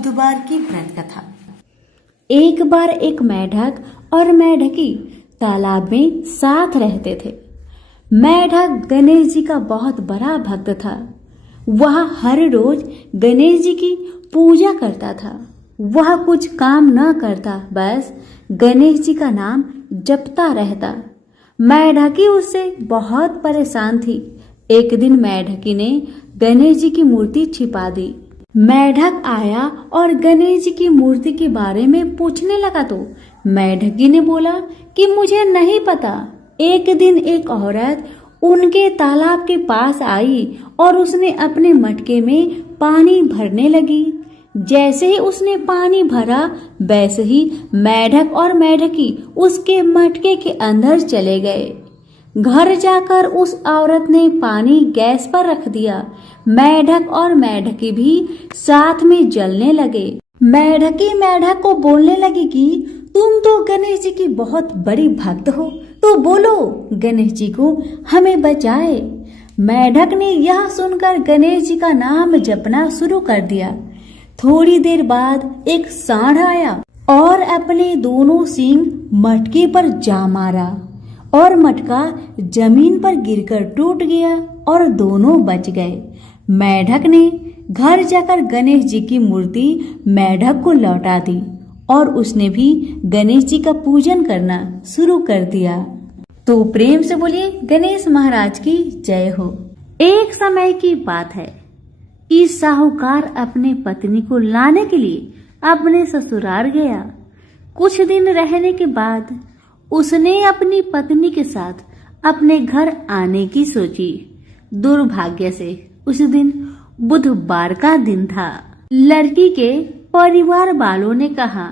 बुधवार की व्रत कथा। एक बार एक मेढक और मेढकी तालाब में साथ रहते थे। मेढक गणेश जी का बहुत बड़ा भक्त था। वह हर रोज गणेश जी की पूजा करता था। वह कुछ काम न करता, बस गणेश जी का नाम जपता रहता। मेढकी उससे बहुत परेशान थी। एक दिन मेढकी ने गणेश जी की मूर्ति छिपा दी। मेढक आया और गणेश जी की मूर्ति के बारे में पूछने लगा तो मेढकी ने बोला कि मुझे नहीं पता। एक दिन एक औरत उनके तालाब के पास आई और उसने अपने मटके में पानी भरने लगी। जैसे ही उसने पानी भरा, वैसे ही मेढक और मेढकी उसके मटके के अंदर चले गए। घर जाकर उस औरत ने पानी गैस पर रख दिया। मेढक और मेढकी भी साथ में जलने लगे। मेढकी मेढक को बोलने लगी कि तुम तो गणेश जी की बहुत बड़ी भक्त हो, तो बोलो गणेश जी को हमें बचाए। मेढक ने यह सुनकर गणेश जी का नाम जपना शुरू कर दिया। थोड़ी देर बाद एक सांड आया और अपने दोनों सींग मटके पर जा मारा और मटका जमीन पर गिरकर टूट गया और दोनों बच गए। मेढक ने घर जाकर गणेश जी की मूर्ति मेढक को लौटा दी और उसने भी गणेश जी का पूजन करना शुरू कर दिया। तो प्रेम से बोलिए गणेश महाराज की जय हो। एक समय की बात है कि साहूकार अपने पत्नी को लाने के लिए अपने ससुराल गया। कुछ दिन रहने के बाद उसने अपनी पत्नी के साथ अपने घर आने की सोची। दुर्भाग्य से उस दिन बुधवार का दिन था। लड़की के परिवार वालों ने कहा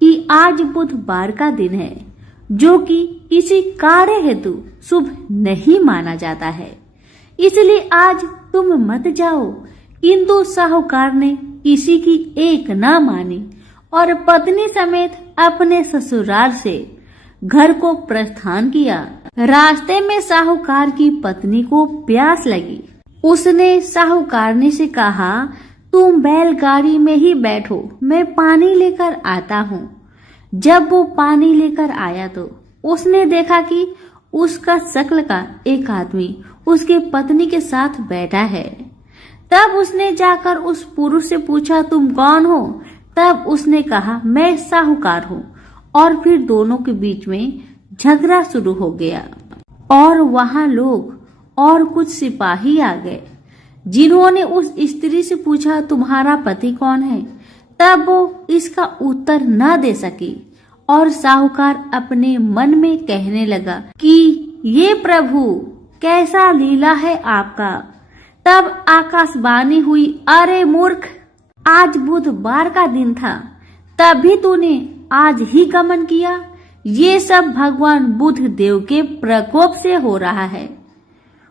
कि आज बुधवार का दिन है, जो कि किसी कार्य हेतु शुभ नहीं माना जाता है, इसलिए आज तुम मत जाओ। किंतु साहूकार ने किसी की एक ना मानी और पत्नी समेत अपने ससुराल से घर को प्रस्थान किया। रास्ते में साहूकार की पत्नी को प्यास लगी। उसने साहूकारनी से कहा, तुम बैलगाड़ी में ही बैठो, मैं पानी लेकर आता हूँ। जब वो पानी लेकर आया तो उसने देखा कि उसका शक्ल का एक आदमी उसके पत्नी के साथ बैठा है। तब उसने जाकर उस पुरुष से पूछा, तुम कौन हो? तब उसने कहा, मैं साहूकार हूँ। और फिर दोनों के बीच में झगड़ा शुरू हो गया और वहां लोग और कुछ सिपाही आ गए, जिन्होंने उस स्त्री से पूछा, तुम्हारा पति कौन है? तब वो इसका उत्तर न दे सकी और साहूकार अपने मन में कहने लगा कि ये प्रभु कैसा लीला है आपका। तब आकाशवाणी हुई, अरे मूर्ख, आज बुधवार का दिन था, तभी तूने आज ही गमन किया। ये सब भगवान बुध देव के प्रकोप से हो रहा है,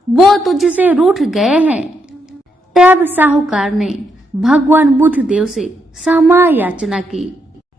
वो तुझसे रूठ गए हैं। तब साहूकार ने भगवान बुध देव से क्षमा याचना की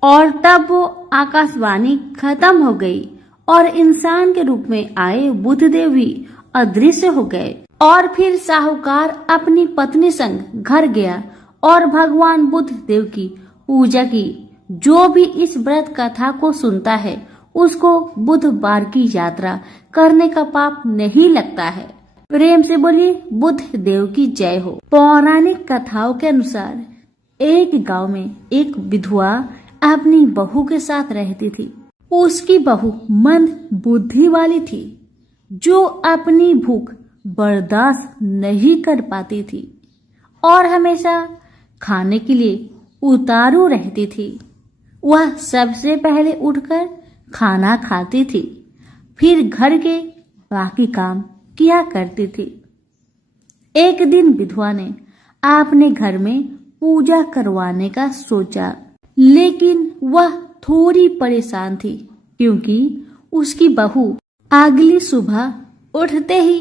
और तब वो आकाशवाणी खत्म हो गई और इंसान के रूप में आए बुध देव भी अदृश्य हो गए। और फिर साहूकार अपनी पत्नी संग घर गया और भगवान बुध देव की पूजा की। जो भी इस व्रत कथा को सुनता है, उसको बुधवार की यात्रा करने का पाप नहीं लगता है। प्रेम से बोलिए बुध देव की जय हो। पौराणिक कथाओं के अनुसार एक गांव में एक विधवा अपनी बहू के साथ रहती थी। उसकी बहू मंद बुद्धि वाली थी, जो अपनी भूख बर्दाश्त नहीं कर पाती थी और हमेशा खाने के लिए उतारू रहती थी। वह सबसे पहले उठकर खाना खाती थी, फिर घर के बाकी काम किया करती थी। एक दिन विधवा ने अपने घर में पूजा करवाने का सोचा, लेकिन वह थोड़ी परेशान थी क्योंकि उसकी बहू अगली सुबह उठते ही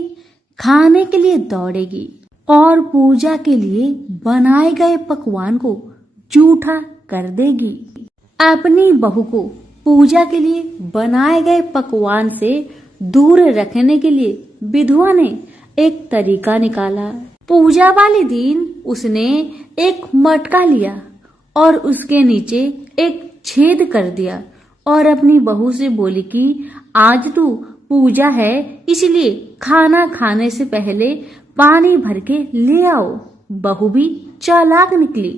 खाने के लिए दौड़ेगी और पूजा के लिए बनाए गए पकवान को जूठा कर देगी। अपनी बहू को पूजा के लिए बनाए गए पकवान से दूर रखने के लिए विधवा ने एक तरीका निकाला। पूजा वाले दिन उसने एक मटका लिया और उसके नीचे एक छेद कर दिया और अपनी बहू से बोली कि आज तो पूजा है, इसलिए खाना खाने से पहले पानी भर के ले आओ। बहू भी चालाक निकली।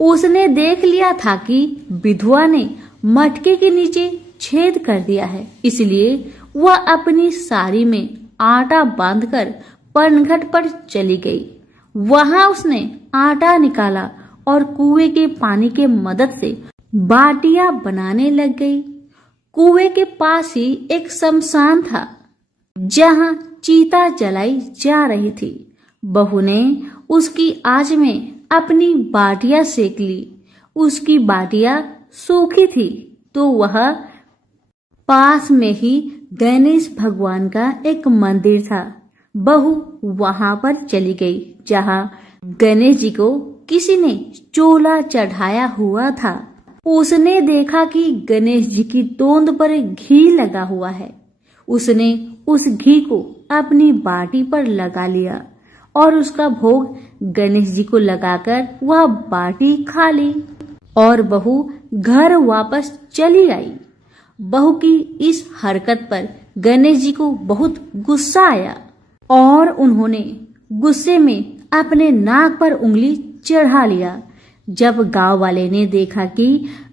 उसने देख लिया था कि विधवा ने मटके के नीचे छेद कर दिया है, इसलिए वह अपनी साड़ी में आटा बांधकर पनघट पर चली गई। वहां उसने आटा निकाला और कुएं के पानी के मदद से बाटियां बनाने लग गई। कुएं के पास ही एक शमशान था जहां चीता जलाई जा रही थी। बहू ने उसकी आंच में अपनी बाटियां सेक ली। उसकी बाटियां सूखी थी तो वह पास में ही गणेश भगवान का एक मंदिर था। बहू वहां पर चली गई जहां गणेश जी को किसी ने चोला चढ़ाया हुआ था। उसने देखा कि गणेश जी की तोंद पर घी लगा हुआ है। उसने उस घी को अपनी बाटी पर लगा लिया और उसका भोग गणेश जी को लगाकर वह बाटी खा ली और बहू घर वापस चली आई। बहू की इस हरकत पर गणेश जी को बहुत गुस्सा आया और उन्होंने गुस्से में अपने नाक पर उंगली चढ़ा लिया। जब गांव वाले ने देखा कि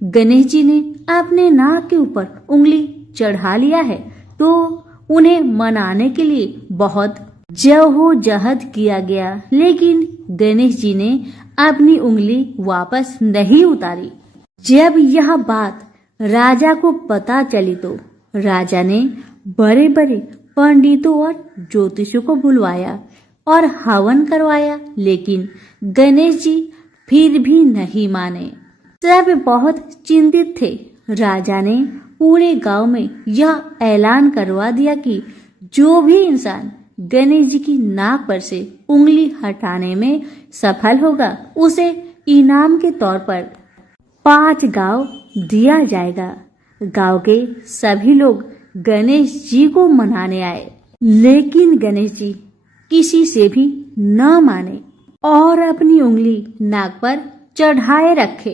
गणेश जी ने अपने नाक के ऊपर उंगली चढ़ा लिया है तो उन्हें मनाने के लिए बहुत जद्दोजहद किया गया, लेकिन गणेश जी ने अपनी उंगली वापस नहीं उतारी। जब यह बात राजा को पता चली तो राजा ने बड़े बड़े पंडितों और ज्योतिषियों को बुलवाया और हवन करवाया, लेकिन गणेश जी फिर भी नहीं माने। सब बहुत चिंतित थे। राजा ने पूरे गांव में यह ऐलान करवा दिया कि जो भी इंसान गणेश जी की नाक पर से उंगली हटाने में सफल होगा उसे इनाम के तौर पर 5 गांव दिया जाएगा। गांव के सभी लोग गणेश जी को मनाने आए, लेकिन गणेश जी किसी से भी न माने और अपनी उंगली नाक पर चढ़ाए रखे।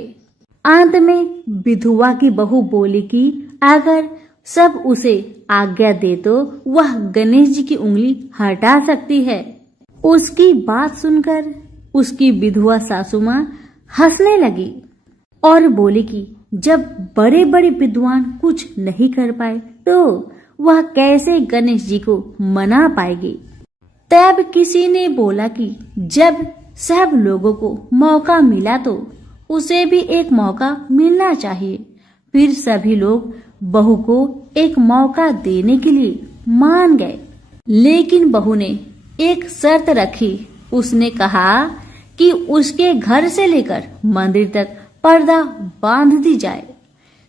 अंत में विधवा की बहू बोली कि अगर सब उसे आज्ञा दे तो वह गणेश जी की उंगली हटा सकती है। उसकी बात सुनकर उसकी विधवा सासू मां हंसने लगी और बोली कि जब बड़े बड़े विद्वान कुछ नहीं कर पाए तो वह कैसे गणेश जी को मना पाएगी। तब किसी ने बोला कि जब सब लोगों को मौका मिला तो उसे भी एक मौका मिलना चाहिए। फिर सभी लोग बहू को एक मौका देने के लिए मान गए, लेकिन बहू ने एक शर्त रखी। उसने कहा कि उसके घर से लेकर मंदिर तक पर्दा बांध दी जाए।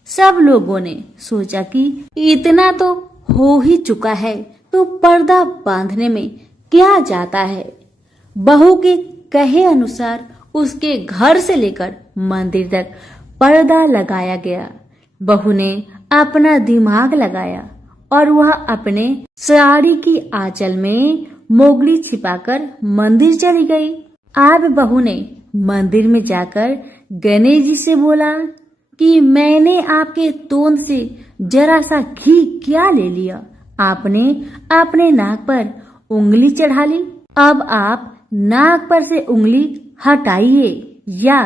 सब लोगों ने सोचा कि इतना तो हो ही चुका है तो पर्दा बांधने में क्या जाता है। बहू के कहे अनुसार उसके घर से लेकर मंदिर तक पर्दा लगाया गया। बहू ने अपना दिमाग लगाया और वह अपने साड़ी की आंचल में मोगली छिपाकर मंदिर चली गई। अब बहू ने मंदिर में जाकर गणेश जी से बोला कि मैंने आपके तोंद से जरा सा घी क्या ले लिया, आपने अपने नाक पर उंगली चढ़ा ली। अब आप नाक पर से उंगली हटाइए या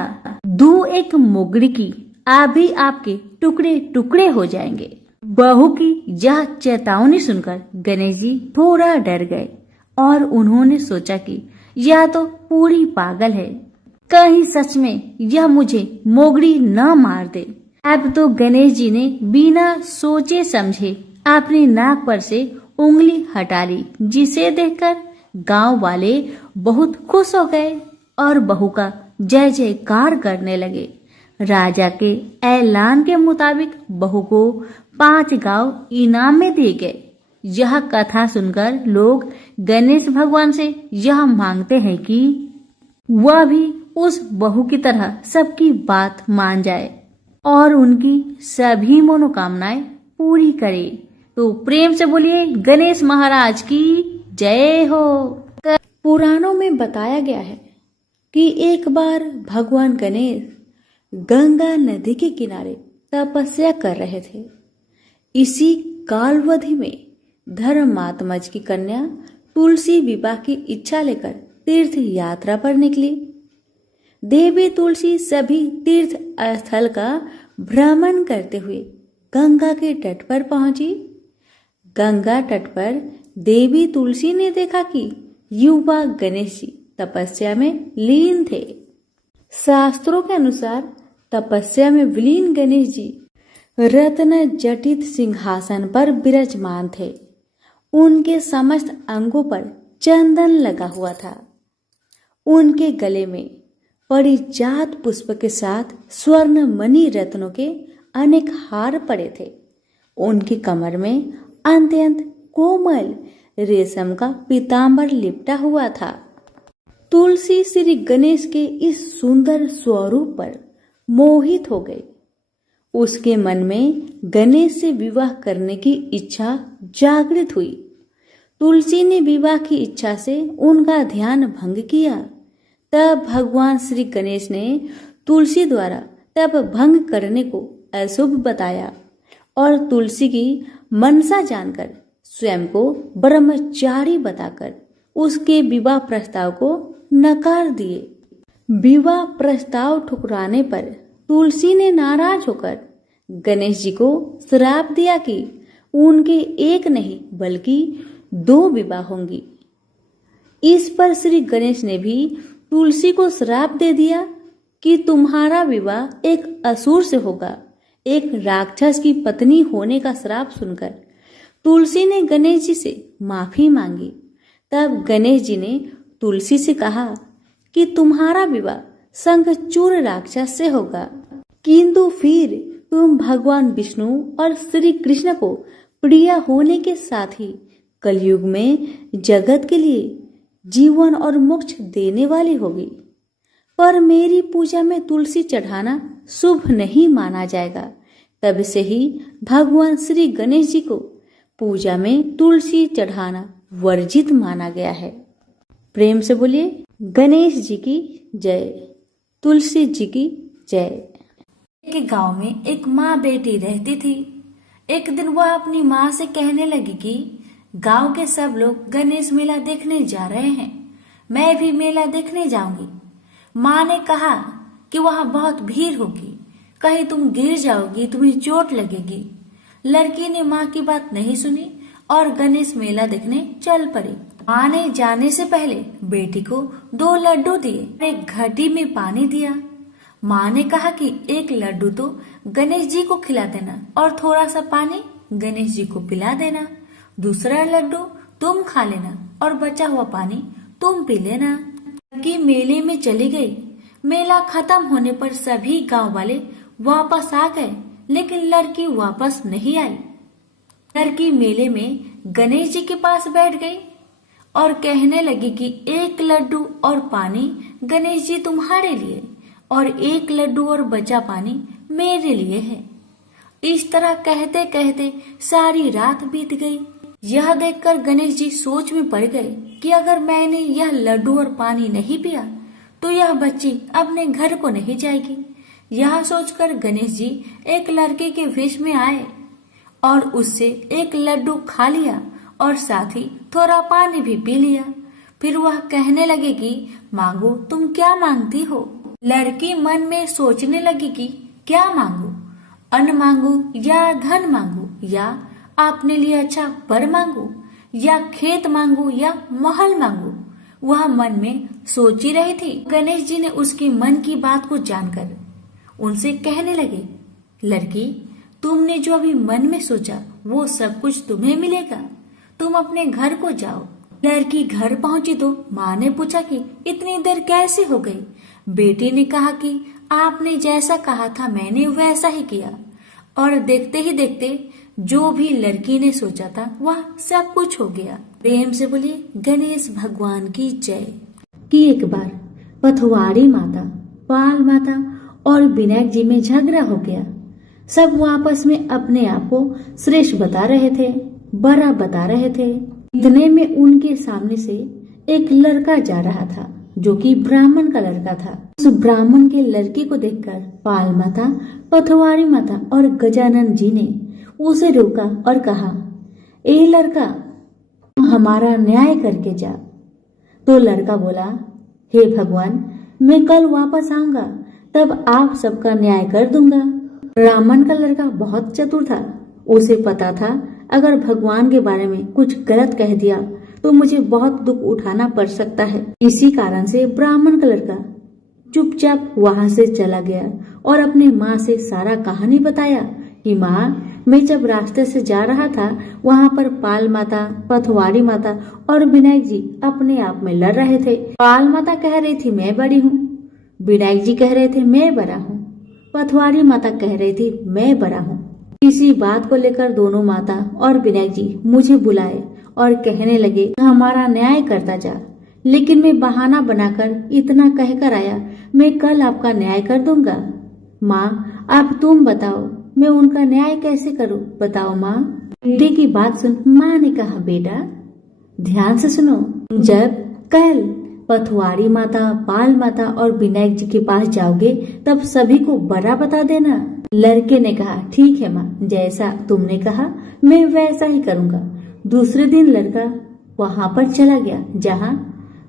दूं एक मोगड़ी की, अभी आपके टुकड़े टुकड़े हो जाएंगे। बहू की यह चेतावनी सुनकर गणेश जी थोड़ा डर गए और उन्होंने सोचा कि यह तो पूरी पागल है, कहीं सच में यह मुझे मोगड़ी न मार दे। अब तो गणेश जी ने बिना सोचे समझे अपनी नाक पर से उंगली हटा ली, जिसे देखकर गांव वाले बहुत खुश हो गए और बहू का जय जयकार करने लगे। राजा के ऐलान के मुताबिक बहू को 5 गांव इनाम में दिए गए। यह कथा सुनकर लोग गणेश भगवान से यह मांगते हैं कि वह भी उस बहू की तरह सबकी बात मान जाए और उनकी सभी मनोकामनाएं पूरी करे। तो प्रेम से बोलिए गणेश महाराज की जय हो। पुराणों में बताया गया है कि एक बार भगवान गणेश गंगा नदी के किनारे तपस्या कर रहे थे। इसी कालावधि में धर्मात्मज की कन्या तुलसी विवाह की इच्छा लेकर तीर्थ यात्रा पर निकली। देवी तुलसी सभी तीर्थ स्थल का भ्रमण करते हुए गंगा के तट पर पहुंची। गंगा तट पर देवी तुलसी ने देखा कि युवा गणेश जी तपस्या में लीन थे। शास्त्रों के अनुसार तपस्या में विलीन गणेश जी रत्न जटित सिंहासन पर विराजमान थे। उनके समस्त अंगों पर चंदन लगा हुआ था। उनके गले में परिजात पुष्प के साथ स्वर्ण मणि रत्नों के अनेक हार पड़े थे। उनकी कमर में अत्यंत कोमल रेशम का पीतांबर लिपटा हुआ था। तुलसी श्री गणेश के इस सुंदर स्वरूप पर मोहित हो गई। उसके मन में गणेश से विवाह करने की इच्छा जागृत हुई। तुलसी ने विवाह की इच्छा से उनका ध्यान भंग किया। तब भगवान श्री गणेश ने तुलसी द्वारा तप भंग करने को अशुभ बताया और तुलसी की मनसा जानकर स्वयं को ब्रह्मचारी बताकर उसके विवाह प्रस्ताव को नकार दिए। विवाह प्रस्ताव ठुकराने पर तुलसी ने नाराज होकर गणेश जी को श्राप दिया कि उनके एक नहीं बल्कि 2 विवाह होंगी। इस पर श्री गणेश ने भी तुलसी को श्राप दे दिया कि तुम्हारा विवाह एक असुर से होगा। एक राक्षस की पत्नी होने का श्राप सुनकर तुलसी ने गणेश जी से माफी मांगी। तब गणेश जी ने तुलसी से कहा कि तुम्हारा विवाह शंखचूड़ राक्षस से होगा, किंतु फिर तुम भगवान विष्णु और श्री कृष्ण को प्रिय होने के साथ ही कलयुग में जगत के लिए जीवन और मोक्ष देने वाली होगी। पर मेरी पूजा में तुलसी चढ़ाना शुभ नहीं माना जाएगा। तब से ही भगवान श्री गणेश जी को पूजा में तुलसी चढ़ाना वर्जित माना गया है। प्रेम से बोलिए गणेश जी की जय, तुलसी जी की जय। एक गांव में एक माँ बेटी रहती थी। एक दिन वह अपनी माँ से कहने लगी कि गांव के सब लोग गणेश मेला देखने जा रहे हैं, मैं भी मेला देखने जाऊंगी। माँ ने कहा कि वहाँ बहुत भीड़ होगी, कहीं तुम गिर जाओगी, तुम्हें चोट लगेगी। लड़की ने माँ की बात नहीं सुनी और गणेश मेला देखने चल पड़ी। माँ ने जाने से पहले बेटी को 2 लड्डू दिए, एक घटी में पानी दिया। माँ ने कहा कि एक लड्डू तो गणेश जी को खिला देना और थोड़ा सा पानी गणेश जी को पिला देना। दूसरा लड्डू तुम खा लेना और बचा हुआ पानी तुम पी लेना। लड़की मेले में चली गई। मेला खत्म होने पर सभी गांव वाले वापस आ गए, लेकिन लड़की वापस नहीं आई। लड़की मेले में गणेश जी के पास बैठ गई और कहने लगी कि एक लड्डू और पानी गणेश जी तुम्हारे लिए और एक लड्डू और बचा पानी मेरे लिए है। इस तरह कहते कहते सारी रात बीत गई। यह देखकर गणेश जी सोच में पड़ गए कि अगर मैंने यह लड्डू और पानी नहीं पिया तो यह बच्ची अपने घर को नहीं जाएगी। यह सोचकर गणेश जी एक लड़के के वेश में आए और उससे एक लड्डू खा लिया और साथ ही थोड़ा पानी भी पी लिया। फिर वह कहने लगे कि मांगो, तुम क्या मांगती हो। लड़की मन में सोचने लगी कि क्या मांगू, अन्न मांगू या धन मांगू या अपने लिए अच्छा वर मांगू या खेत मांगू या महल मांगू। वह मन में सोची रही थी। गणेश जी ने उसके मन की बात को जानकर उनसे कहने लगे, लड़की, तुमने जो अभी मन में सोचा वो सब कुछ तुम्हें मिलेगा, तुम अपने घर को जाओ। लड़की घर पहुंची तो माँ ने पूछा कि इतनी देर कैसे हो गई। बेटी ने कहा कि आपने जैसा कहा था मैंने वैसा ही किया और देखते ही देखते जो भी लड़की ने सोचा था वह सब कुछ हो गया। प्रेम से बोलिए गणेश भगवान की जय। कि एक बार पथवाड़ी माता, पाल माता और विनायक जी में झगड़ा हो गया। सब आपस में अपने आप को श्रेष्ठ बता रहे थे, बड़ा बता रहे थे। इतने में उनके सामने से एक लड़का जा रहा था। जो कि ब्राह्मण का लड़का था। उस ब्राह्मण के लड़के को देखकर पाल माता, पथवारी माता और गजानन जी ने उसे रोका और कहा, ए लड़का, हमारा न्याय करके जा। तो लड़का बोला, हे भगवान, मैं कल वापस आऊंगा, तब आप सबका न्याय कर दूंगा। ब्राह्मण का लड़का बहुत चतुर था। उसे पता था अगर भगवान के बारे में कुछ गलत कह दिया तो मुझे बहुत दुख उठाना पड़ सकता है। इसी कारण से ब्राह्मण का लड़का चुपचाप वहां से चला गया और अपने माँ से सारा कहानी बताया कि माँ, मैं जब रास्ते से जा रहा था वहाँ पर पाल माता, पथवारी माता और विनायक जी अपने आप में लड़ रहे थे। पाल माता कह रही थी मैं बड़ी हूँ, विनायक जी कह रहे थे मैं बड़ा हूँ, पथवारी माता कह रही थी मैं बड़ा हूँ। इसी बात को लेकर दोनों माता और विनायक जी मुझे बुलाए और कहने लगे, हमारा न्याय करता जा। लेकिन मैं बहाना बनाकर इतना कहकर आया, मैं कल आपका न्याय कर दूंगा। माँ, अब तुम बताओ, मैं उनका न्याय कैसे करूं? बताओ माँ। बेटे की बात सुन माँ ने कहा, बेटा ध्यान से सुनो, जब कल पथवारी माता, पाल माता और विनायक जी के पास जाओगे तब सभी को बड़ा बता देना। लड़के ने कहा, ठीक है माँ, जैसा तुमने कहा मैं वैसा ही करूँगा। दूसरे दिन लड़का वहाँ पर चला गया जहाँ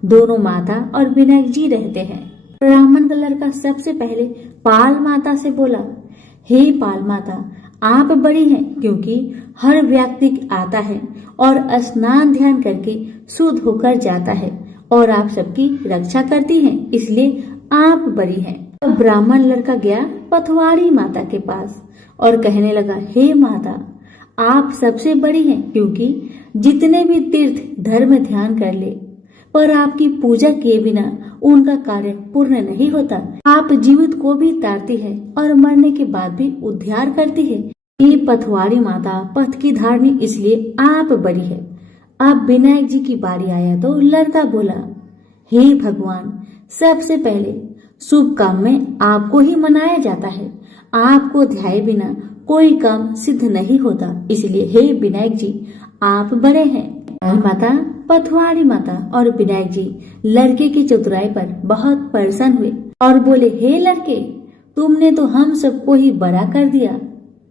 दोनों माता और विनायक जी रहते हैं। ब्राह्मण का लड़का सबसे पहले पाल माता से बोला, हे पाल माता, आप बड़ी हैं क्योंकि हर व्यक्ति आता है और स्नान ध्यान करके शुद्ध होकर जाता है और आप सबकी रक्षा करती हैं, इसलिए आप बड़ी हैं। तो ब्राह्मण लड़का गया पथवारी माता के पास और कहने लगा, हे माता, आप सबसे बड़ी हैं क्योंकि जितने भी तीर्थ धर्म ध्यान कर ले पर आपकी पूजा किए बिना उनका कार्य पूर्ण नहीं होता। आप जीवित को भी तारती है और मरने के बाद भी उद्धार करती है। ये पथवारी माता पथ की धारणी, इसलिए आप बड़ी है। अब विनायक जी की बारी आया तो लड़का बोला, हे भगवान, सबसे पहले शुभ काम में आपको ही मनाया जाता है। आपको ध्याए बिना कोई काम सिद्ध नहीं होता, इसलिए हे विनायक जी आप बड़े हैं। माता, पथवारी माता और विनायक जी लड़के की चतुराई पर बहुत प्रसन्न हुए और बोले, हे लड़के, तुमने तो हम सबको ही बड़ा कर दिया।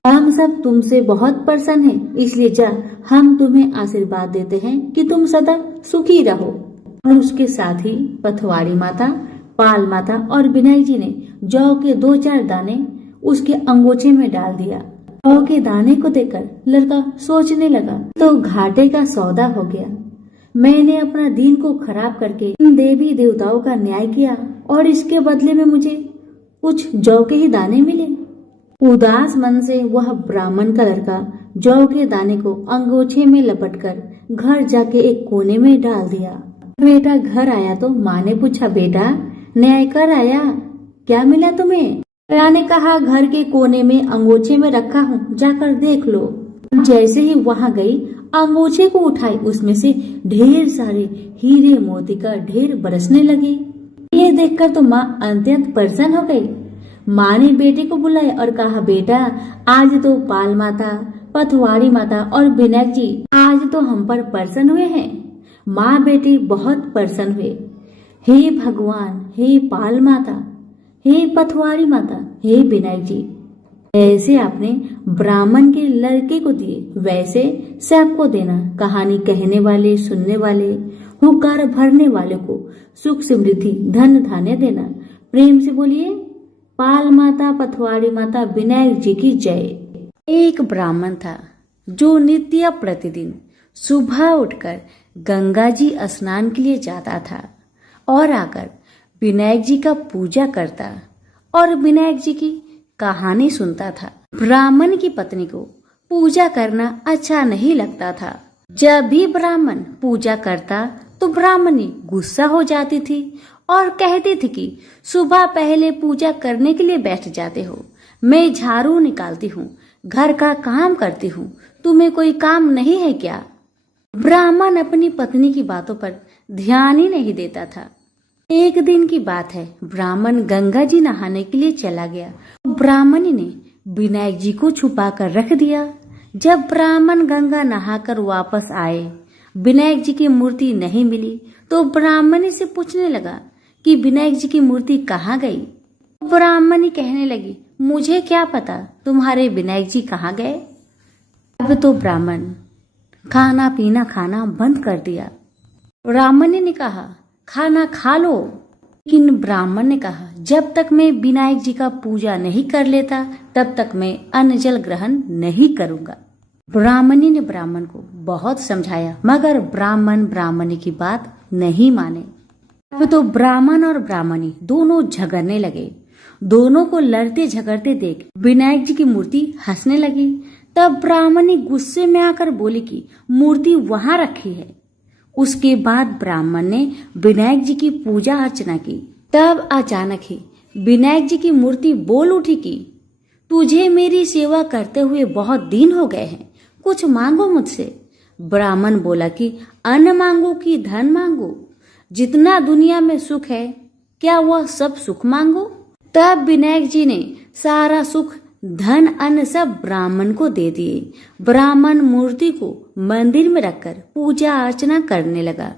हम सब तुमसे बहुत प्रसन्न हैं, इसलिए जा हम तुम्हें आशीर्वाद देते हैं कि तुम सदा सुखी रहो। और उसके साथ ही पथवारी माता, पाल माता और विनायक जी ने जौ के 2-4 दाने उसके अंगोछे में डाल दिया। जौ के दाने को देखकर लड़का सोचने लगा, तो घाटे का सौदा हो गया। मैंने अपना दिन को खराब करके इन देवी देवताओं का न्याय किया और इसके बदले में मुझे कुछ जौ के ही दाने मिले। उदास मन से वह ब्राह्मण का लड़का जौ के दाने को अंगोछे में लपटकर घर जाके एक कोने में डाल दिया। बेटा घर आया तो माँ ने पूछा, बेटा न्याय कर आया, क्या मिला तुम्हें? बेटा ने कहा, घर के कोने में अंगोछे में रखा हूँ, जाकर देख लो। जैसे ही वहाँ गई, अंगोछे को उठाई, उसमें से ढेर सारे हीरे मोती का ढेर बरसने लगे। ये देखकर तो माँ अत्यंत प्रसन्न हो गई। माँ ने बेटे को बुलाया और कहा, बेटा आज तो पाल माता, पथवारी माता और विनायक जी आज तो हम पर प्रसन्न हुए हैं। माँ बेटी बहुत प्रसन्न हुए। हे भगवान, हे पाल माता, हे पथवारी माता, हे विनायक जी, ऐसे आपने ब्राह्मण के लड़के को दिए वैसे सबको देना। कहानी कहने वाले, सुनने वाले, हुकार भरने वाले को सुख समृद्धि धन धान्य देना। प्रेम से बोलिए, पाल माता, पथवारी माता, विनायक जी की जय। एक ब्राह्मण था जो नित्य प्रतिदिन सुबह उठकर गंगा जी स्नान के लिए जाता था और आकर विनायक जी का पूजा करता और विनायक जी की कहानी सुनता था। ब्राह्मण की पत्नी को पूजा करना अच्छा नहीं लगता था। जब भी ब्राह्मण पूजा करता तो ब्राह्मणी गुस्सा हो जाती थी और कहती थी कि सुबह पहले पूजा करने के लिए बैठ जाते हो, मैं झाड़ू निकालती हूँ, घर का काम करती हूँ, तुम्हें कोई काम नहीं है क्या? ब्राह्मण अपनी पत्नी की बातों पर ध्यान ही नहीं देता था। एक दिन की बात है, ब्राह्मण गंगा जी नहाने के लिए चला गया। ब्राह्मणी ने विनायक जी को छुपा कर रख दिया। जब ब्राह्मण गंगा नहाकर वापस आए, विनायक जी की मूर्ति नहीं मिली तो ब्राह्मणी से पूछने लगा, कि विनायक जी की मूर्ति कहाँ गई। ब्राह्मणी कहने लगी, मुझे क्या पता तुम्हारे विनायक जी कहाँ गए। अब तो ब्राह्मण खाना पीना खाना बंद कर दिया। ब्राह्मणी ने कहा, खाना खा लो। लेकिन ब्राह्मण ने कहा, जब तक मैं विनायक जी का पूजा नहीं कर लेता तब तक मैं अन्न जल ग्रहण नहीं करूंगा। ब्राह्मणी ने ब्राह्मण को बहुत समझाया, मगर ब्राह्मण ब्राह्मणी की बात नहीं माने। अब तो ब्राह्मण और ब्राह्मणी दोनों झगड़ने लगे। दोनों को लड़ते झगड़ते देख विनायक जी की मूर्ति हंसने लगी। तब ब्राह्मणी गुस्से में आकर बोली कि मूर्ति वहां रखी है। उसके बाद ब्राह्मण ने विनायक जी की पूजा अर्चना की। तब अचानक ही विनायक जी की मूर्ति बोल उठी कि तुझे मेरी सेवा करते हुए बहुत दिन हो गए हैं, कुछ मांगो मुझसे। ब्राह्मण बोला कि अन्न मांगो कि धन मांगो, जितना दुनिया में सुख है क्या वह सब सुख मांगो। तब विनायक जी ने सारा सुख धन अन्न सब ब्राह्मण को दे दिए। ब्राह्मण मूर्ति को मंदिर में रखकर पूजा अर्चना करने लगा।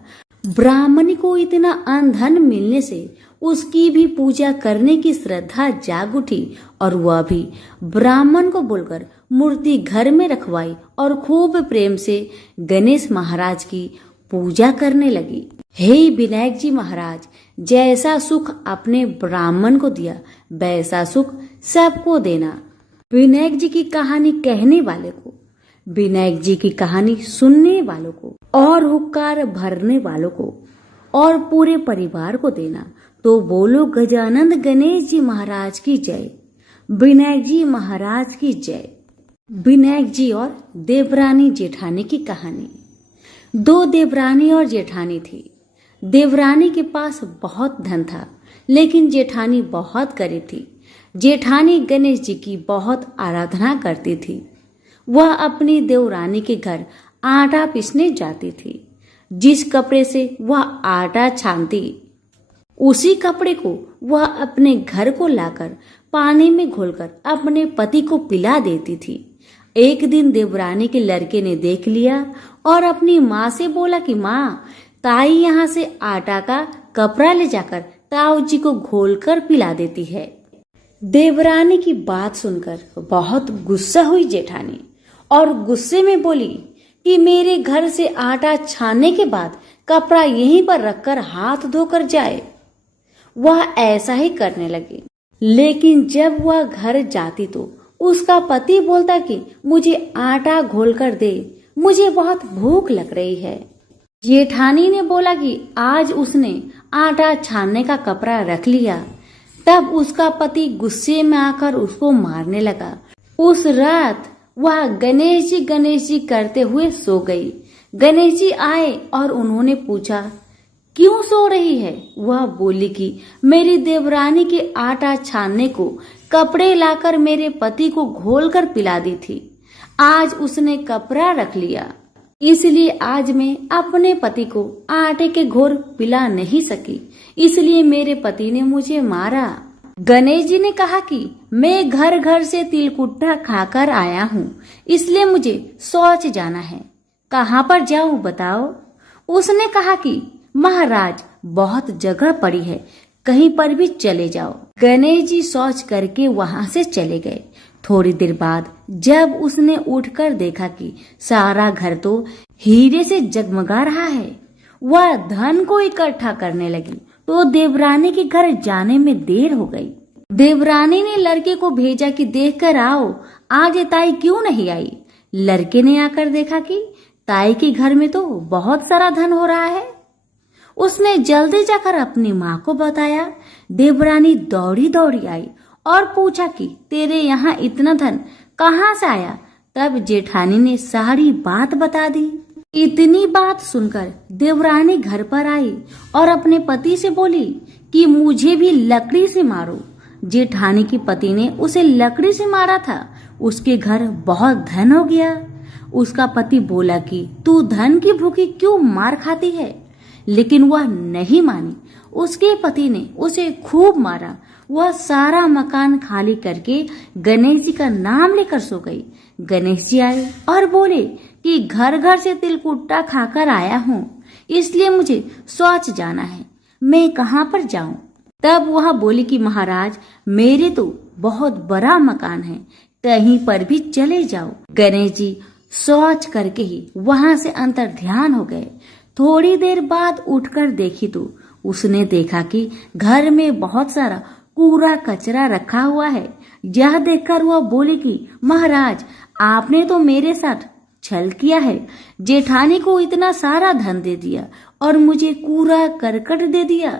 ब्राह्मणी को इतना अन्न धन मिलने से उसकी भी पूजा करने की श्रद्धा जाग उठी और वह भी ब्राह्मण को बोलकर मूर्ति घर में रखवाई और खूब प्रेम से गणेश महाराज की पूजा करने लगी। हे विनायक जी महाराज, जैसा सुख अपने ब्राह्मण को दिया वैसा सुख सबको देना। विनायक जी की कहानी कहने वाले को, विनायक जी की कहानी सुनने वालों को और हुक्कार भरने वालों को और पूरे परिवार को देना। तो बोलो गजानंद गणेश जी महाराज की जय, विनायक जी महाराज की जय। विनायक जी और देवरानी जेठानी की कहानी। दो देवरानी और जेठानी थी। देवरानी के पास बहुत धन था, लेकिन जेठानी बहुत गरीब थी। जेठानी गणेश जी की बहुत आराधना करती थी। वह अपनी देवरानी के घर आटा पीसने जाती थी। जिस कपड़े से वह आटा छानती उसी कपड़े को वह अपने घर को लाकर पानी में घोलकर अपने पति को पिला देती थी। एक दिन देवरानी के लड़के ने देख लिया और अपनी माँ से बोला कि माँ, ताई यहाँ से आटा का कपड़ा ले जाकर ताऊ जी को घोलकर पिला देती है। देवरानी की बात सुनकर बहुत गुस्सा हुई जेठानी और गुस्से में बोली कि मेरे घर से आटा छानने के बाद कपड़ा यहीं पर रखकर हाथ धोकर जाए। वह ऐसा ही करने लगी। लेकिन जब वह घर जाती तो उसका पति बोलता कि मुझे आटा घोलकर दे, मुझे बहुत भूख लग रही है। जेठानी ने बोला कि आज उसने आटा छानने का कपड़ा रख लिया। तब उसका पति गुस्से में आकर उसको मारने लगा। उस रात वह गणेश जी करते हुए सो गई। गणेश जी आए और उन्होंने पूछा, क्यों सो रही है? वह बोली कि मेरी देवरानी के आटा छानने को कपड़े लाकर मेरे पति को घोलकर पिला दी थी। आज उसने कपड़ा रख लिया, इसलिए आज मैं अपने पति को आटे के घोर पिला नहीं सकी, इसलिए मेरे पति ने मुझे मारा। गणेश जी ने कहा कि मैं घर घर से तिलकुट्टा खाकर आया हूँ, इसलिए मुझे शौच जाना है। कहाँ पर जाऊँ बताओ? उसने कहा कि महाराज, बहुत जगह पड़ी है, कहीं पर भी चले जाओ। गणेश जी शौच करके वहां से चले गए। थोड़ी देर बाद जब उसने उठकर देखा कि सारा घर तो हीरे से जगमगा रहा है, वह धन को इकट्ठा करने लगी तो देवरानी के घर जाने में देर हो गई। देवरानी ने लड़के को भेजा कि देख कर आओ, आज ताई क्यों नहीं आई। लड़के ने आकर देखा कि ताई के घर में तो बहुत सारा धन हो रहा है। उसने जल्दी जाकर अपनी माँ को बताया। देवरानी दौड़ी दौड़ी आई और पूछा कि तेरे यहाँ इतना धन कहाँ से आया। तब जेठानी ने सारी बात बता दी। इतनी बात सुनकर देवरानी घर पर आई और अपने पति से बोली कि मुझे भी लकड़ी से मारो। जेठानी के पति ने उसे लकड़ी से मारा था, उसके घर बहुत धन हो गया। उसका पति बोला कि तू धन की भूखी क्यों मार खाती है, लेकिन वह नहीं मानी। उसके पति ने उसे खूब मारा। वह सारा मकान खाली करके गणेश जी का नाम लेकर सो गई। गणेश जी आए और बोले कि घर घर से तिलकुट्टा खाकर आया हूँ, इसलिए मुझे शौच जाना है। मैं कहाँ पर जाऊं? तब वह बोली कि महाराज, मेरे तो बहुत बड़ा मकान है, कहीं पर भी चले जाओ। गणेश जी शौच करके ही वहां से अंतर ध्यान हो गए। थोड़ी देर बाद उठकर देखी तो उसने देखा कि घर में बहुत सारा कूड़ा कचरा रखा हुआ है। यह देखकर वह बोली कि महाराज, आपने तो मेरे साथ छल किया है। जेठानी को इतना सारा धन दे दिया और मुझे कूड़ा करकट दे दिया।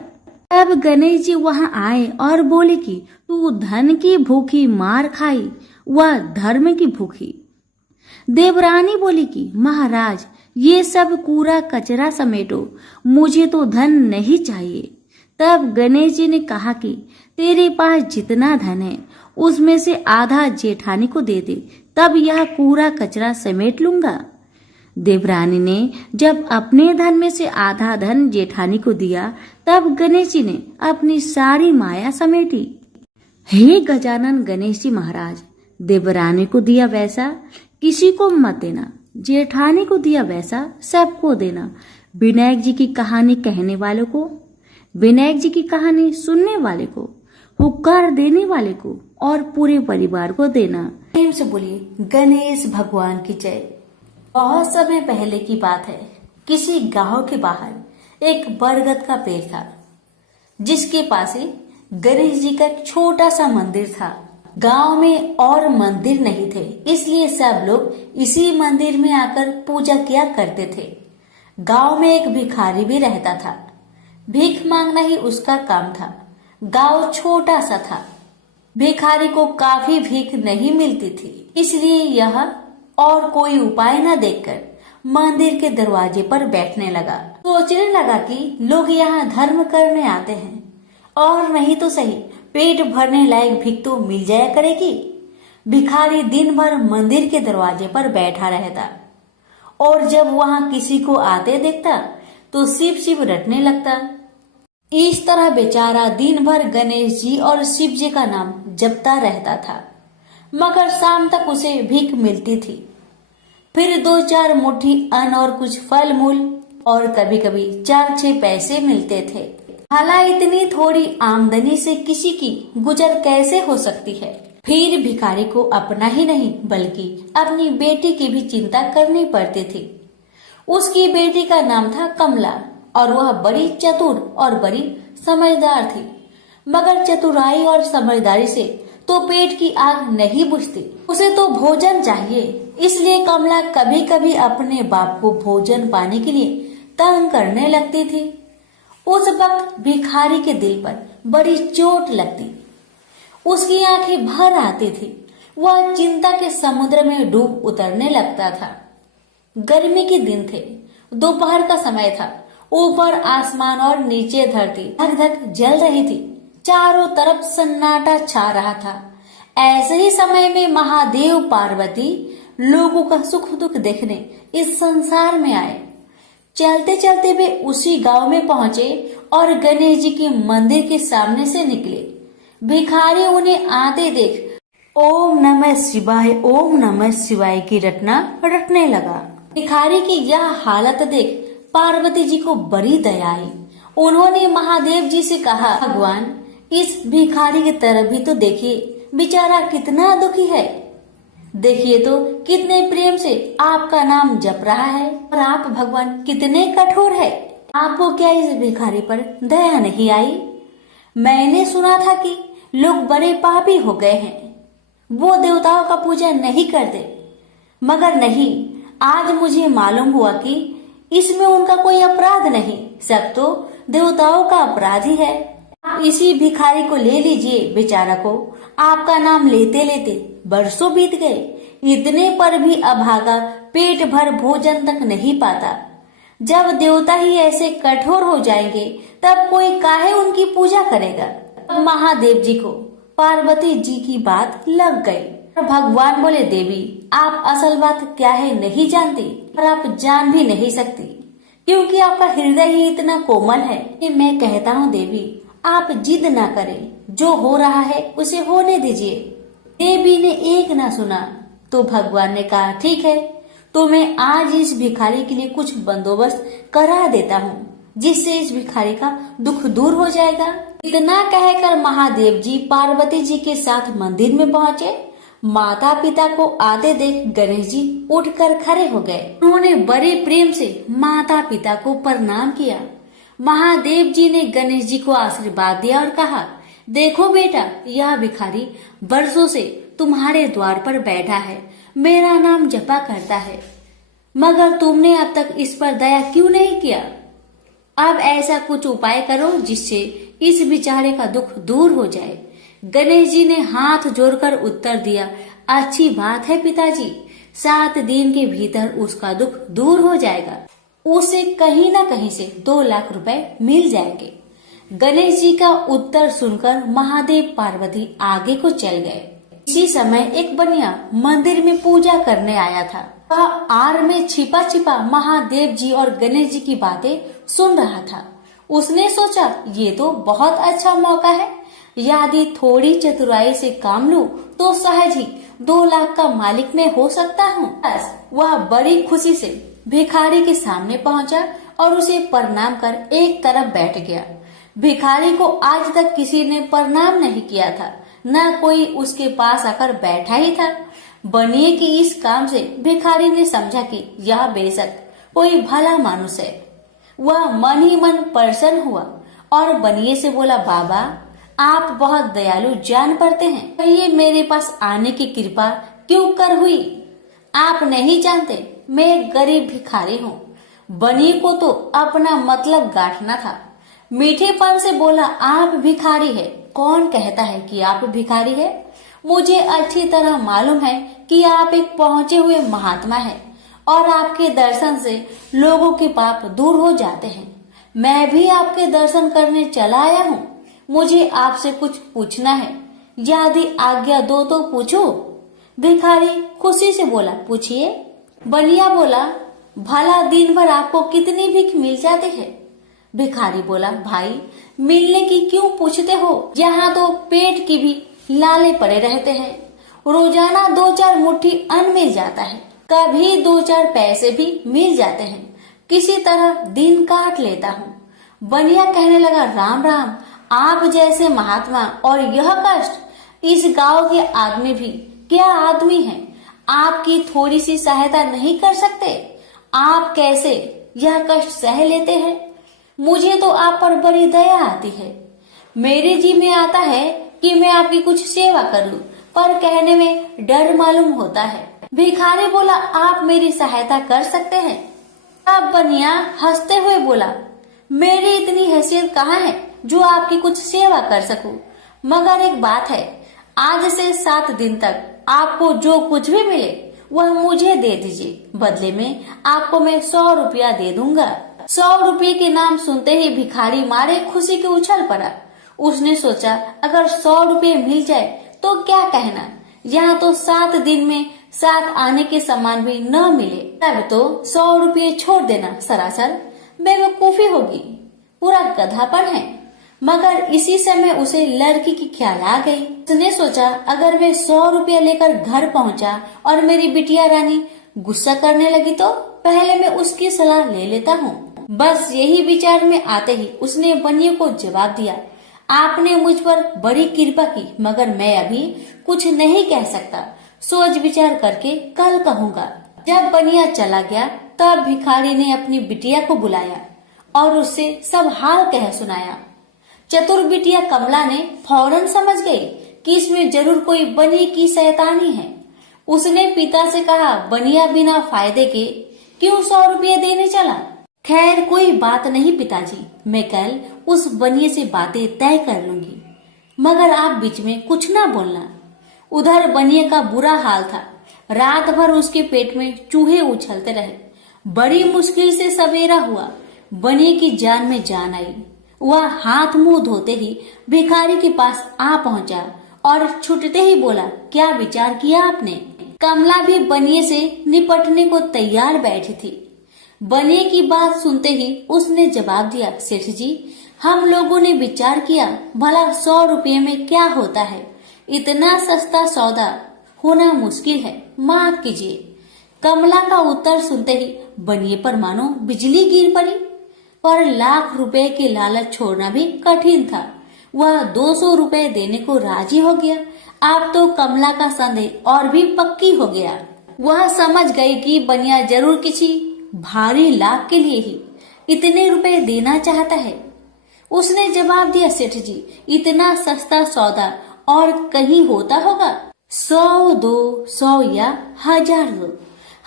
अब गणेश जी वहां आए और बोले कि तू धन की भूखी मार खाई, वह धर्म की भूखी। देवरानी बोली कि महाराज, ये सब कूड़ा कचरा समेटो, मुझे तो धन नहीं चाहिए। तब गणेश जी ने कहा कि तेरे पास जितना धन है उसमें से आधा जेठानी को दे दे, तब यह कूड़ा कचरा समेट लूंगा। देवरानी ने जब अपने धन में से आधा धन जेठानी को दिया, तब गणेश जी ने अपनी सारी माया समेटी। हे गजानन गणेश जी महाराज, देवरानी को दिया वैसा किसी को मत देना, जेठानी को दिया वैसा सबको देना। विनायक जी की कहानी कहने वालों को, विनायक जी की कहानी सुनने वाले को, हुक्कार देने वाले को और पूरे परिवार को देना। प्रेम से बोलिए गणेश भगवान की जय। बहुत समय पहले की बात है, किसी गांव के बाहर एक बरगद का पेड़ था, जिसके पास ही गणेश जी का एक छोटा सा मंदिर था। गांव में और मंदिर नहीं थे, इसलिए सब लोग इसी मंदिर में आकर पूजा किया करते थे। गांव में एक भिखारी भी रहता था, भीख मांगना ही उसका काम था। गांव छोटा सा था, भिखारी को काफी भीख नहीं मिलती थी, इसलिए यह और कोई उपाय न देखकर मंदिर के दरवाजे पर बैठने लगा। सोचने लगा कि लोग यहाँ धर्म करने आते हैं और नहीं तो सही पेट भरने लायक भीख तो मिल जाया करेगी। भिखारी दिन भर मंदिर के दरवाजे पर बैठा रहता और जब वहां किसी को आते देखता तो शिव शिव रटने लगता। इस तरह बेचारा दिन भर गणेश जी और शिव जी का नाम जपता रहता था, मगर शाम तक उसे भीख मिलती थी। फिर 2-4 मुट्ठी अन्न और कुछ फल मूल और कभी कभी 4-6 पैसे मिलते थे। भला इतनी थोड़ी आमदनी से किसी की गुजर कैसे हो सकती है। फिर भिखारी को अपना ही नहीं बल्कि अपनी बेटी की भी चिंता करनी पड़ती थी। उसकी बेटी का नाम था कमला और वह बड़ी चतुर और बड़ी समझदार थी, मगर चतुराई और समझदारी से तो पेट की आग नहीं बुझती, उसे तो भोजन चाहिए। इसलिए कमला कभी कभी अपने बाप को भोजन पाने के लिए तंग करने लगती थी। उस वक्त भिखारी के दिल पर बड़ी चोट लगती, उसकी आंखें भर आती थी, वह चिंता के समुद्र में डूब उतरने लगता था। गर्मी के दिन थे, दोपहर का समय था, ऊपर आसमान और नीचे धरती धक धक जल रही थी, चारों तरफ सन्नाटा छा रहा था। ऐसे ही समय में महादेव पार्वती लोगों का सुख दुख देखने इस संसार में आए। चलते चलते वे उसी गांव में पहुंचे और गणेश जी के मंदिर के सामने से निकले। भिखारी उन्हें आते देख ओम नमः शिवाय, ओम नमः शिवाय की रटना रटने लगा। भिखारी की यह हालत देख पार्वती जी को बड़ी दया आई। उन्होंने महादेव जी से कहा, भगवान इस भिखारी की तरफ भी तो देखिए, बेचारा कितना दुखी है। देखिए तो कितने प्रेम से आपका नाम जप रहा है और आप भगवान कितने कठोर है। आपको क्या इस भिखारी पर दया नहीं आई? मैंने सुना था कि लोग बड़े पापी हो गए हैं, वो देवताओं का पूजा नहीं करते, मगर नहीं, आज मुझे मालूम हुआ कि इसमें उनका कोई अपराध नहीं, सब तो देवताओं का अपराध ही है। आप इसी भिखारी को ले लीजिए। बेचारा को आपका नाम लेते लेते बरसों बीत गए, इतने पर भी अभागा पेट भर भोजन तक नहीं पाता। जब देवता ही ऐसे कठोर हो जाएंगे तब कोई काहे उनकी पूजा करेगा। अब महादेव जी को पार्वती जी की बात लग गई। भगवान बोले, देवी आप असल बात क्या है नहीं जानती और आप जान भी नहीं सकती, क्योंकि आपका हृदय ही इतना कोमल है कि मैं कहता हूँ देवी आप जिद ना करें, जो हो रहा है उसे होने दीजिए। देवी ने एक ना सुना तो भगवान ने कहा, ठीक है तो मैं आज इस भिखारी के लिए कुछ बंदोबस्त करा देता हूँ। जिससे इस भिखारी का दुख दूर हो जाएगा। इतना कहकर महादेव जी पार्वती जी के साथ मंदिर में पहुँचे। माता पिता को आते देख गणेश जी उठकर खड़े हो गए। उन्होंने बड़े प्रेम से माता पिता को प्रणाम किया। महादेव जी ने गणेश जी को आशीर्वाद दिया और कहा, देखो बेटा, यह भिखारी वर्षों से तुम्हारे द्वार पर बैठा है, मेरा नाम जपा करता है, मगर तुमने अब तक इस पर दया क्यों नहीं किया? अब ऐसा कुछ उपाय करो जिससे इस बेचारे का दुख दूर हो जाए। गणेश जी ने हाथ जोड़कर उत्तर दिया, अच्छी बात है पिताजी, 7 दिन के भीतर उसका दुख दूर हो जाएगा। उसे कहीं न कहीं से 2 लाख रुपए मिल जाएंगे। गणेश जी का उत्तर सुनकर महादेव पार्वती आगे को चल गए। इसी समय एक बनिया मंदिर में पूजा करने आया था। वह आड़ में छिपा छिपा महादेव जी और गणेश जी की बातें सुन रहा था। उसने सोचा, ये तो बहुत अच्छा मौका है, यदि थोड़ी चतुराई से काम लूं तो सहज ही 2 लाख का मालिक मैं हो सकता हूँ। बस वह बड़ी खुशी से भिखारी के सामने पहुँचा और उसे प्रणाम कर एक तरफ बैठ गया। भिखारी को आज तक किसी ने प्रणाम नहीं किया था, न कोई उसके पास आकर बैठा ही था। बनिए की इस काम से भिखारी ने समझा कि यह बेशक कोई भला मानुष है। वह मन ही मन प्रसन्न हुआ और बनिए से बोला, बाबा आप बहुत दयालु जान पड़ते हैं, कहिए मेरे पास आने की कृपा क्यों कर हुई? आप नहीं जानते मैं एक गरीब भिखारी हूँ। बनिए को तो अपना मतलब गांठना था। मीठेपन से बोला, आप भिखारी है? कौन कहता है कि आप भिखारी है? मुझे अच्छी तरह मालूम है कि आप एक पहुँचे हुए महात्मा हैं और आपके दर्शन से लोगों के पाप दूर हो जाते हैं। मैं भी आपके दर्शन करने चला आया हूँ। मुझे आपसे कुछ पूछना है, यदि आज्ञा दो तो पूछो। भिखारी खुशी से बोला, पूछिए। बनिया बोला, भला दिन भर आपको कितनी भीख मिल जाती है? भिखारी बोला, भाई मिलने की क्यों पूछते हो, यहाँ तो पेट की भी लाले पड़े रहते हैं। रोजाना 2-4 मुट्ठी अन्न मिल जाता है, कभी 2-4 पैसे भी मिल जाते हैं, किसी तरह दिन काट लेता हूँ। बनिया कहने लगा, राम राम, आप जैसे महात्मा और यह कष्ट। इस गांव के आदमी भी क्या आदमी हैं? आपकी थोड़ी सी सहायता नहीं कर सकते? आप कैसे यह कष्ट सह लेते हैं? मुझे तो आप पर बड़ी दया आती है। मेरे जी में आता है कि मैं आपकी कुछ सेवा करूं, पर कहने में डर मालूम होता है। भिखारी बोला, आप मेरी सहायता कर सकते हैं? अब बनिया हंसते हुए बोला, मेरी इतनी हैसियत कहाँ है जो आपकी कुछ सेवा कर सकूं, मगर एक बात है, आज से 7 दिन तक आपको जो कुछ भी मिले वह मुझे दे दीजिए, बदले में आपको मैं 100 रुपया दे दूंगा। 100 रुपये के नाम सुनते ही भिखारी मारे खुशी के उछल पड़ा। उसने सोचा, अगर 100 रुपये मिल जाए तो क्या कहना, यहाँ तो 7 दिन में 7 आने के सामान भी न मिले, तब तो 100 रुपये छोड़ देना सरासर बेवकूफी होगी, पूरा गधापन है। मगर इसी समय उसे लड़की की ख्याल आ गई। उसने सोचा, अगर मैं 100 रुपया लेकर घर पहुंचा और मेरी बिटिया रानी गुस्सा करने लगी तो पहले मैं उसकी सलाह ले लेता हूँ। बस यही विचार में आते ही उसने बनिए को जवाब दिया, आपने मुझ पर बड़ी कृपा की, मगर मैं अभी कुछ नहीं कह सकता, सोच विचार करके कल कहूँगा। जब बनिया चला गया तब भिखारी ने अपनी बिटिया को बुलाया और उससे सब हाल कह सुनाया। चतुर बिटिया कमला ने फौरन समझ गई कि इसमें जरूर कोई बनिए की शैतानी है। उसने पिता से कहा, बनिया बिना फायदे के क्यों 100 रुपये देने चला? खैर कोई बात नहीं पिताजी, मैं कल उस बनिए से बातें तय कर लूंगी, मगर आप बीच में कुछ ना बोलना। उधर बनिए का बुरा हाल था। रात भर उसके पेट में चूहे उछलते रहे। बड़ी मुश्किल से सवेरा हुआ, बनिए की जान में जान आई। वह हाथ मुंह धोते ही भिखारी के पास आ पहुंचा और छुटते ही बोला, क्या विचार किया आपने? कमला भी बनिए से निपटने को तैयार बैठी थी। बनिए की बात सुनते ही उसने जवाब दिया, सेठ जी, हम लोगों ने विचार किया, भला 100 रुपये में क्या होता है, इतना सस्ता सौदा होना मुश्किल है, माफ कीजिए। कमला का उत्तर सुनते ही बनिए पर मानो बिजली गिर पड़ी। पर लाख रुपए की लालच छोड़ना भी कठिन था। वह 200 रुपए देने को राजी हो गया। अब तो कमला का संदेह और भी पक्की हो गया। वह समझ गई कि बनिया जरूर किसी भारी लाभ के लिए ही इतने रुपए देना चाहता है। उसने जवाब दिया, सेठ जी, इतना सस्ता सौदा और कहीं होता होगा? 100 दो, 100 या 1000 दो।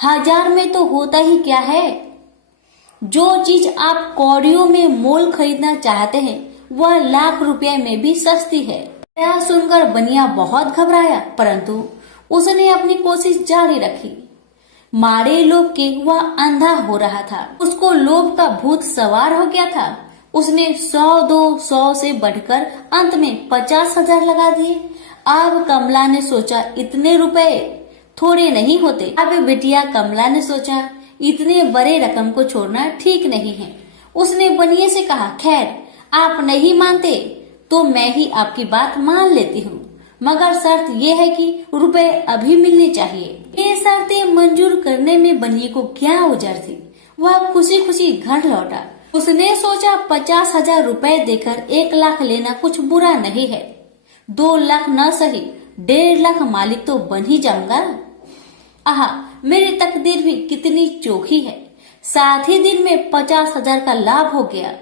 1000 में तो होता ही क्या है? जो चीज आप कौड़ियों में मोल खरीदना चाहते हैं वह लाख रुपए में भी सस्ती है। यह सुनकर बनिया बहुत घबराया, परंतु उसने अपनी कोशिश जारी रखी। मारे लोभ के वह अंधा हो रहा था। उसको लोभ का भूत सवार हो गया था। उसने 100 दो, 100 से बढ़कर अंत में 50,000 लगा दिए। अब कमला ने सोचा, इतने रुपए थोड़े नहीं होते। अब बिटिया कमला ने सोचा, इतने बड़े रकम को छोड़ना ठीक नहीं है। उसने बनिए से कहा, खैर आप नहीं मानते तो मैं ही आपकी बात मान लेती हूँ, मगर शर्त यह है कि रुपए अभी मिलने चाहिए। ये शर्तें मंजूर करने में बनिए को क्या उजर थी। वह खुशी खुशी घर लौटा। उसने सोचा 50,000 रुपए देकर 1 लाख लेना कुछ बुरा नहीं है। 2 लाख न सही 1.5 लाख मालिक तो बन ही जाऊंगा। आहा, मेरी तकदीर भी कितनी चोखी है। साथ ही दिन में 50,000 का लाभ हो गया।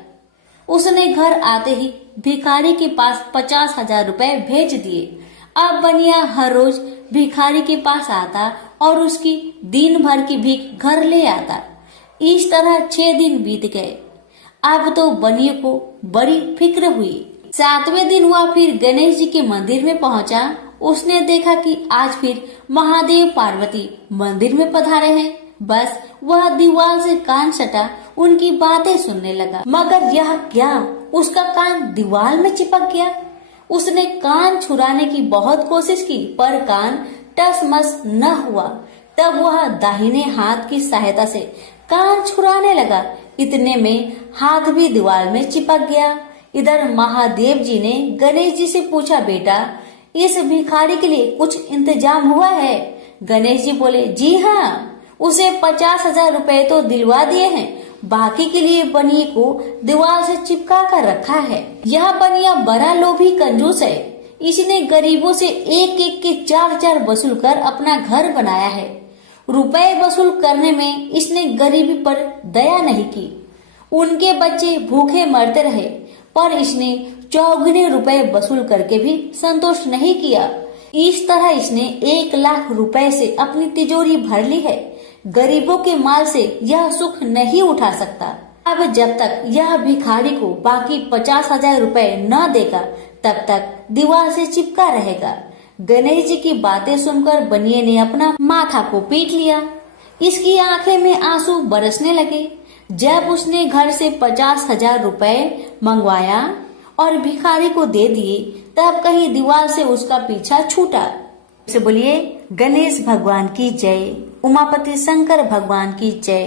उसने घर आते ही भिखारी के पास 50,000 रुपए भेज दिए। अब बनिया हर रोज भिखारी के पास आता और उसकी दिन भर की भीख घर ले आता। इस तरह 6 दिन बीत गए। अब तो बनिए को बड़ी फिक्र हुई। 7वें दिन वह फिर गणेश जी के मंदिर में पहुंचा। उसने देखा कि आज फिर महादेव पार्वती मंदिर में पधारे हैं। बस वह दीवार से कान सटा उनकी बातें सुनने लगा, मगर यह क्या, उसका कान दीवार में चिपक गया। उसने कान छुड़ाने की बहुत कोशिश की, पर कान टस मस न हुआ। तब वह दाहिने हाथ की सहायता से कान छुड़ाने लगा। इतने में हाथ भी दीवार में चिपक गया। इधर महादेव जी ने गणेश जी से पूछा, बेटा इस भिखारी के लिए कुछ इंतजाम हुआ है? गणेश जी बोले, जी हाँ, उसे 50,000 रुपए तो दिलवा दिए हैं, बाकी के लिए बनिए को दीवार से चिपका कर रखा है। यह बनिया बड़ा लोभी कंजूस है। इसने गरीबों से एक एक के 4-4 वसूल कर अपना घर बनाया है। रुपए वसूल करने में इसने गरीबी पर दया नहीं की। उनके बच्चे भूखे मरते रहे, पर इसने चौगुने रुपए वसूल करके भी संतोष नहीं किया। इस तरह इसने 1 लाख रुपए से अपनी तिजोरी भर ली है। गरीबों के माल से यह सुख नहीं उठा सकता। अब जब तक यह भिखारी को बाकी 50,000 रुपए न देगा, तब तक दीवार से चिपका रहेगा। गणेश जी की बातें सुनकर बनिए ने अपना माथा को पीट लिया। इसकी आंखें में आंसू बरसने लगे। जब उसने घर से 50,000 रुपए मंगवाया और भिखारी को दे दिए, तब कहीं दीवार से उसका पीछा छूटा। से बोलिए गणेश भगवान की जय, उमापति शंकर भगवान की जय।